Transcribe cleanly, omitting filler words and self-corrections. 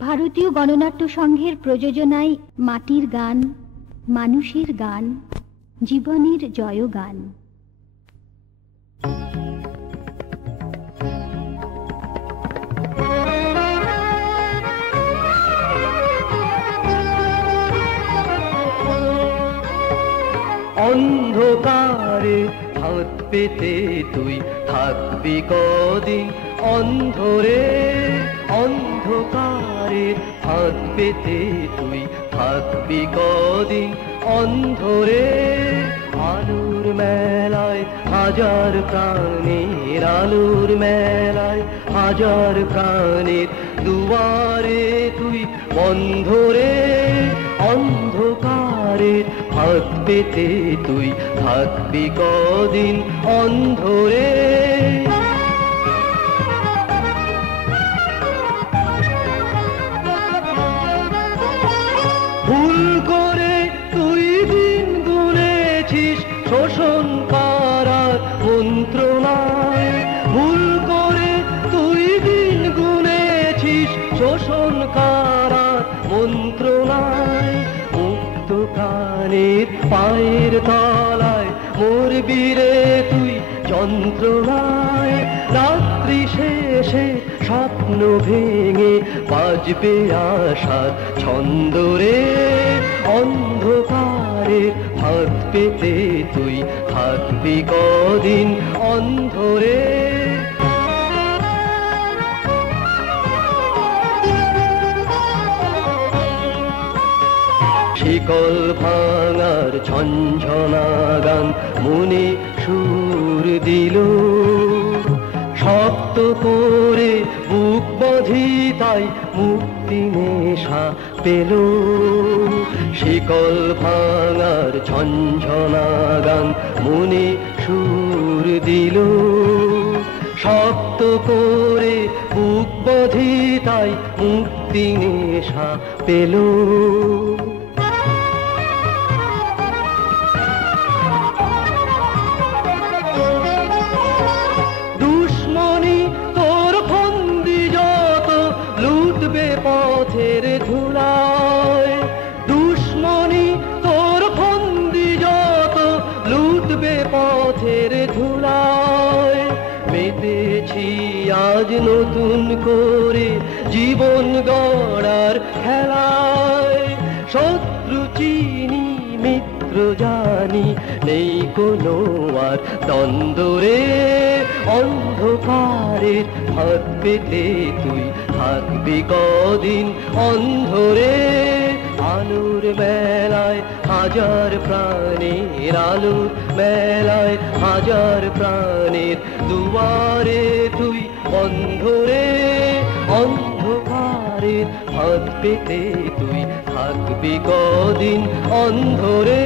ভারতীয় গণনাট্য সংঘের প্রযোজনায় মাটির গান, মানুষের গান, জীবনের জয়গান। অন্ধকারে হাত পেতে তুই থাকবি কদিন, অন্ধরে অন্ধকারে হাত পেতে তুই থাকবি কদিন, অন্ধরে আলোর মেলায় হাজার প্রাণের, আলোর মেলায় হাজার প্রাণের দুয়ারে তুই বন্ধরে, অন্ধকারে হাত পেতে তুই থাকবি কদিন, অন্ধরে। ভুল করে তুই দিন গুনেছিস শোষণ করার মন্ত্রণায়, ভুল করে তুই দিন গুনেছিস শোষণ করার মন্ত্রণায়, মুক্ত প্রাণের পায়ের তলায় মরবি রে তুই যন্ত্রণায়, রাত্রি শেষে স্বপ্ন ভেঙে বাজবে আশার ছন্দরে, অন্ধকারে হাত পেতে তুই থাকবি কদিন, অন্ধরে। শিকল ভাঙার ঝঞ্ঝনা গান মনে সুর দিল, শক্ত করে বুক বাঁধি তাই মুক্তি নেশা পেল, শিকল ভাঙার ঝঞ্ঝনা গান মনে সুর দিল, শক্ত করে বুক বাঁধি তাই মুক্তি নেশা পেল। পথের ধুলায় দুশ্মনী তোর ফন্দি যত লুটবে পথের ধুলায়, মেতেছি আজ নতুন করে জীবন গড়ার খেলায়, শত্রু চিনি মিত্র জানি নেই কোনো আর দ্বন্দ্বরে, অন্ধকারের হাত পেতে তুই থাকবি কদিন, অন্ধরে আলোর মেলায় হাজার প্রাণের, আলোর মেলায় হাজার প্রাণের দুয়ারে তুই বন্ধরে, অন্ধকারের হাত পেতে তুই থাকবি কদিন, অন্ধরে।